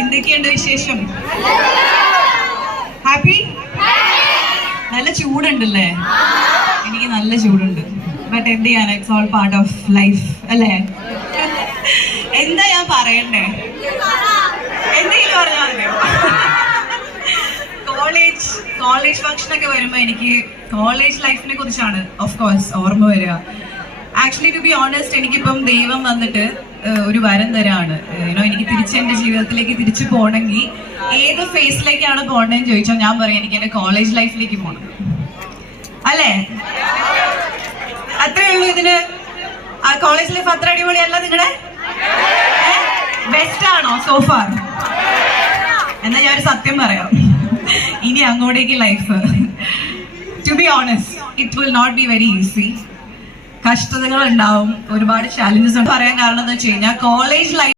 എന്തൊക്കെയുണ്ട് വിശേഷം? ഹാപ്പി? നല്ല ചൂടുണ്ടല്ലേ? എനിക്ക് നല്ല ചൂടുണ്ട്. ബട്ട് എന്ത് ചെയ്യാൻ, it's all part of life അല്ലേ? എന്താ ഞാൻ പറയണ്ടേ? എന്തെങ്കിലും പറഞ്ഞാൽ മതിയോ? കോളേജ് ഫംഗ്ഷൻ ഒക്കെ വരുമ്പോ എനിക്ക് കോളേജ് ലൈഫിനെ കുറിച്ചാണ് ഓഫ് കോഴ്സ് ഓർമ്മ വരിക. ആക്ച്വലി ടു ബി ഓണസ്റ്റ്, എനിക്കിപ്പം ദൈവം വന്നിട്ട് ഒരു വരം തരാണ്. എനിക്ക് എന്റെ ജീവിതത്തിലേക്ക് തിരിച്ചു പോകണമെങ്കിൽ ഏത് ഫേസിലേക്കാണ് പോകേണ്ടതെന്ന് ചോദിച്ചാൽ ഞാൻ പറയും എനിക്ക് എന്റെ കോളേജ് ലൈഫിലേക്ക് പോകണം. അല്ലേ? അത്രേ ഉള്ളൂ ഇതിന്. ആ കോളേജ് ലൈഫ് അത്ര അടിപൊളിയല്ല നിങ്ങളുടെ? ബെസ്റ്റ് ആണോ സോഫാർ? എന്നാ ഞാനൊരു സത്യം പറയാം, ഇനി അങ്ങോട്ടേക്ക് life to be honest it will not be very easy. കഷ്ടതകൾ ഉണ്ടാവും, ഒരുപാട് ചാലഞ്ചസ് പറയാൻ കാരണം എന്താ വെച്ച് കഴിഞ്ഞാൽ കോളേജ് ലൈഫ്